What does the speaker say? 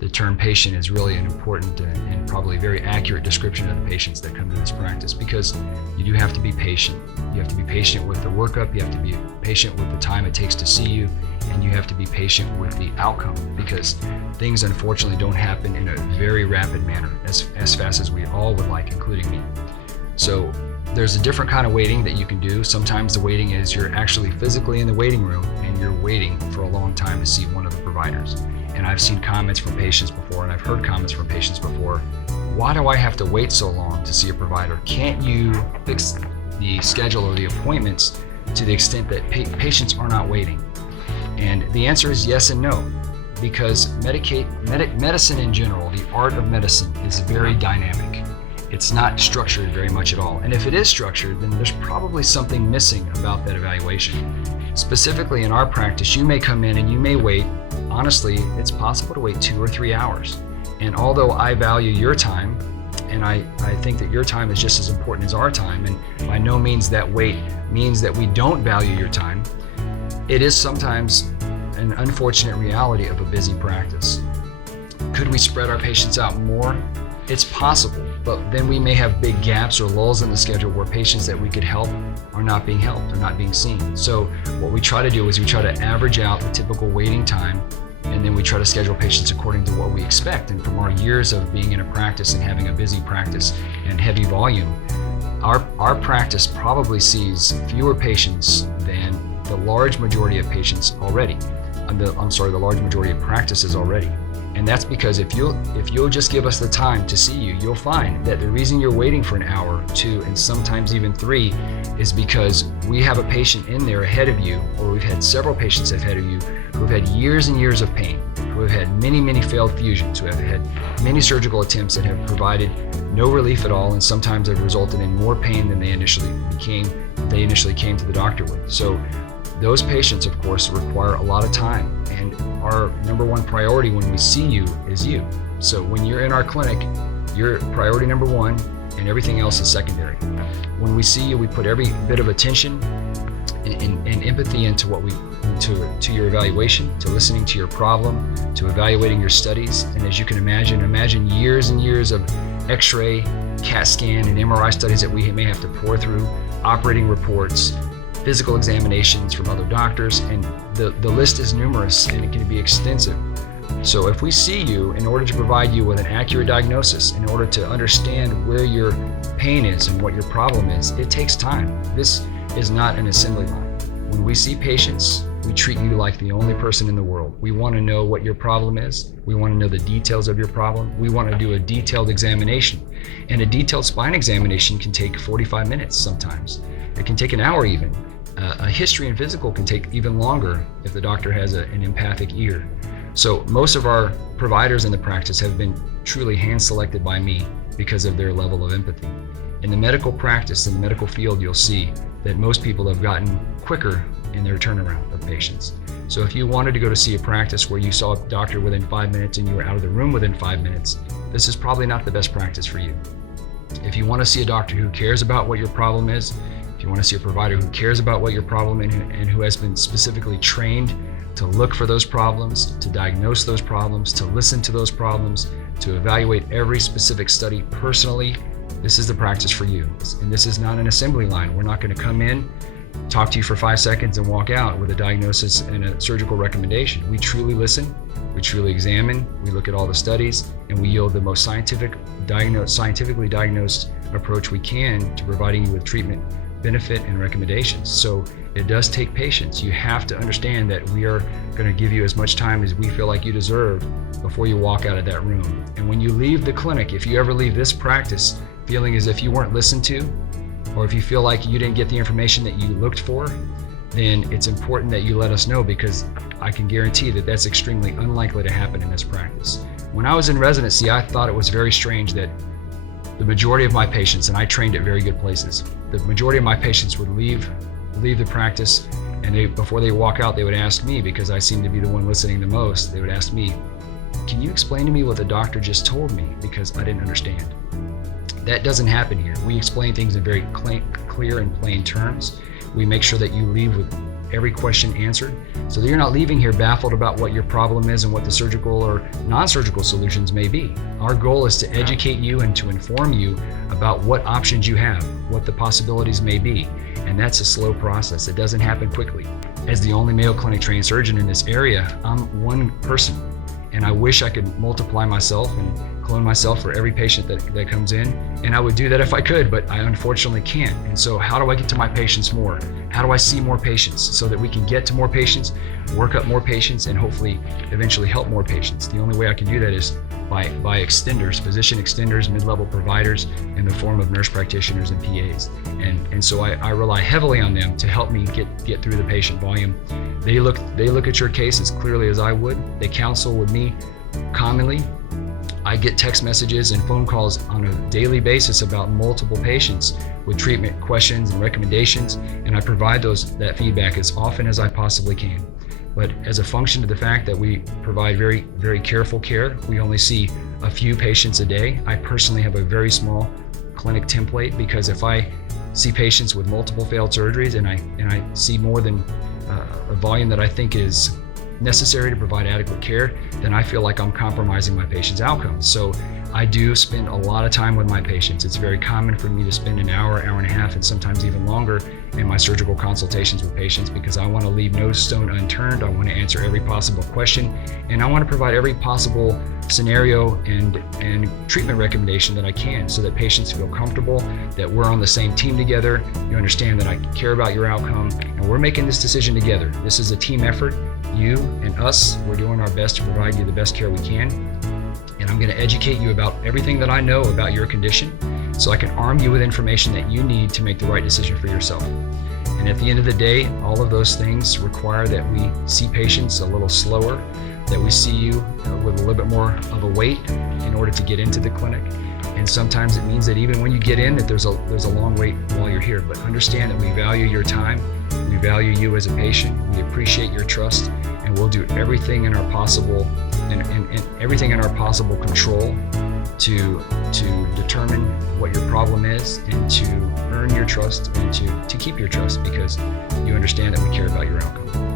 the term patient is really an important and probably very accurate description of the patients that come to this practice, because you do have to be patient. You have to be patient with the workup, you have to be patient with the time it takes to see you, and you have to be patient with the outcome, because things unfortunately don't happen in a very rapid manner, as fast as we all would like, including me. So there's a different kind of waiting that you can do. Sometimes the waiting is you're actually physically in the waiting room and you're waiting for a long time to see one of the providers. And I've seen comments from patients before, and I've heard comments from patients before, why do I have to wait so long to see a provider? Can't you fix the schedule or the appointments to the extent that patients are not waiting? And the answer is yes and no, because medicine in general, the art of medicine, is very dynamic. It's not structured very much at all. And if it is structured, then there's probably something missing about that evaluation. Specifically in our practice, you may come in and you may wait. Honestly, it's possible to wait 2 or 3 hours. And although I value your time, and I think that your time is just as important as our time, and by no means that wait means that we don't value your time, it is sometimes an unfortunate reality of a busy practice. Could we spread our patients out more? It's possible, but then we may have big gaps or lulls in the schedule where patients that we could help are not being helped, are not being seen. So what we try to do is we try to average out the typical waiting time, and then we try to schedule patients according to what we expect. And from our years of being in a practice and having a busy practice and heavy volume, our practice probably sees fewer patients than the large majority of patients already. The large majority of practices already. And that's because if you'll just give us the time to see you, you'll find that the reason you're waiting for an hour, 2, and sometimes even 3 is because we have a patient in there ahead of you, or we've had several patients ahead of you who have had years and years of pain, who have had many failed fusions, who have had many surgical attempts that have provided no relief at all, and sometimes have resulted in more pain than they initially came to the doctor with. So those patients, of course, require a lot of time, and our number one priority when we see you is you. So when you're in our clinic, you're priority number 1, and everything else is secondary. When we see you, we put every bit of attention and empathy into to your evaluation, to listening to your problem, to evaluating your studies. And as you can imagine years and years of X-ray, CAT scan, and MRI studies that we may have to pour through, operating reports, physical examinations from other doctors, and the list is numerous and it can be extensive. So if we see you, in order to provide you with an accurate diagnosis, in order to understand where your pain is and what your problem is, it takes time. This is not an assembly line. When we see patients, we treat you like the only person in the world. We want to know what your problem is. We want to know the details of your problem. We want to do a detailed examination. And a detailed spine examination can take 45 minutes sometimes. It can take an hour even. A history and physical can take even longer if the doctor has an empathic ear. So most of our providers in the practice have been truly hand-selected by me because of their level of empathy. In the medical practice, in the medical field, you'll see that most people have gotten quicker in their turnaround of patients. So if you wanted to go to see a practice where you saw a doctor within 5 minutes and you were out of the room within 5 minutes, this is probably not the best practice for you. If you want to see a doctor who cares about what your problem is, if you want to see a provider who cares about what your problem is and who has been specifically trained to look for those problems, to diagnose those problems, to listen to those problems, to evaluate every specific study personally, this is the practice for you. And this is not an assembly line. We're not going to come in, talk to you for 5 seconds and walk out with a diagnosis and a surgical recommendation. We truly listen, we truly examine, we look at all the studies, and we yield the most scientifically diagnosed approach we can to providing you with treatment, benefit, and recommendations. So it does take patience. You have to understand that we are going to give you as much time as we feel like you deserve before you walk out of that room. And when you leave the clinic, if you ever leave this practice feeling as if you weren't listened to, or if you feel like you didn't get the information that you looked for, then it's important that you let us know, because I can guarantee that that's extremely unlikely to happen in this practice. When I was in residency, I thought it was very strange that the majority of my patients, and I trained at very good places, the majority of my patients would leave the practice, and before they walk out, they would ask me, because I seemed to be the one listening the most, they would ask me, "Can you explain to me what the doctor just told me, because I didn't understand?" That doesn't happen here. We explain things in very clear and plain terms. We make sure that you leave with every question answered so that you're not leaving here baffled about what your problem is and what the surgical or non-surgical solutions may be. Our goal is to educate you and to inform you about what options you have, what the possibilities may be. And that's a slow process. It doesn't happen quickly. As the only Mayo Clinic trained surgeon in this area, I'm one person. And I wish I could multiply myself and clone myself for every patient that comes in. And I would do that if I could, but I unfortunately can't. And so how do I get to my patients more? How do I see more patients so that we can get to more patients, work up more patients, and hopefully eventually help more patients? The only way I can do that is by extenders, physician extenders, mid-level providers in the form of nurse practitioners and PAs. And so I rely heavily on them to help me get through the patient volume. They look at your case as clearly as I would. They counsel with me commonly. I get text messages and phone calls on a daily basis about multiple patients with treatment questions and recommendations, and I provide that feedback as often as I possibly can. But as a function of the fact that we provide very, very careful care, we only see a few patients a day. I personally have a very small clinic template because if I see patients with multiple failed surgeries and I see more than a volume that I think is necessary to provide adequate care, then I feel like I'm compromising my patient's outcomes. So I do spend a lot of time with my patients. It's very common for me to spend an hour, hour and a half, and sometimes even longer in my surgical consultations with patients because I want to leave no stone unturned. I want to answer every possible question, and I want to provide every possible scenario and treatment recommendation that I can so that patients feel comfortable, that we're on the same team together. You understand that I care about your outcome, and we're making this decision together. This is a team effort. You and us, we're doing our best to provide you the best care we can. And I'm going to educate you about everything that I know about your condition so I can arm you with information that you need to make the right decision for yourself. And at the end of the day, all of those things require that we see patients a little slower, that we see you with a little bit more of a wait in order to get into the clinic. And sometimes it means that even when you get in, that there's a long wait while you're here. But understand that we value your time, we value you as a patient, we appreciate your trust, and we'll do everything in our possible and everything in our possible control to determine what your problem is and to earn your trust and to keep your trust because you understand that we care about your outcome.